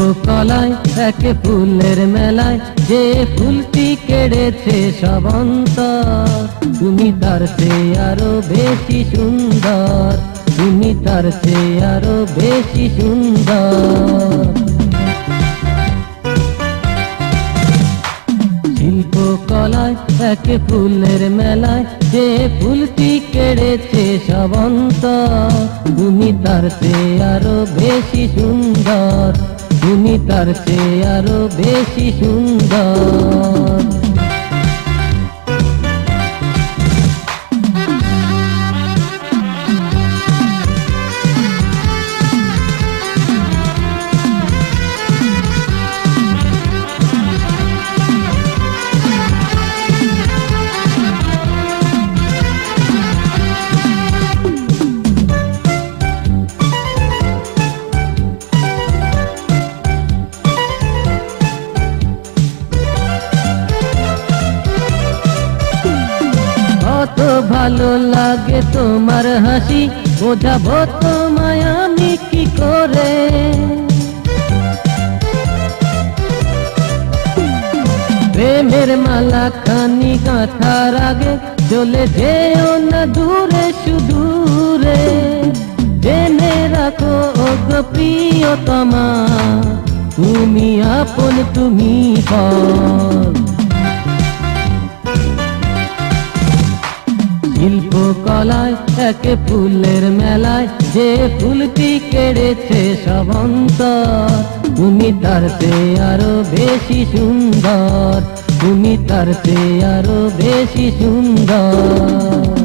শিল্পকলায় এক ফুলের মেলায় যে ফুলটি কেড়েছে সবন্ত তুমি তার চেয়ে আরও বেশি সুন্দর। তুমি তার চেয়ে আরও বেশি সুন্দর। শিল্পকলায়, এক ফুলের মেলায় যে ফুলটি কেড়েছে সবন্ত তুমি তার চেয়ে আরও বেশি সুন্দর। তুমি তার চেয়ে আরও বেশি সুন্দর। কত ভালো লাগে তোমার হাসি, বোঝাবো তোমায় আমি কি করে? প্রেমের মালা খানি গাঁথার আগে চলে যেও না দূরে, সুদূরে। জেনে রাখো, ও গো প্রিয়তমা, তুমি আপন, তুমি পর। শিল্পকলায় এক ফুলের মেলায়, যে ফুলটি কেড়েছে সবন্তর তুমি তার চেয়ে আরও বেশি সুন্দর, তুমি তার চেয়ে আরও বেশি সুন্দর।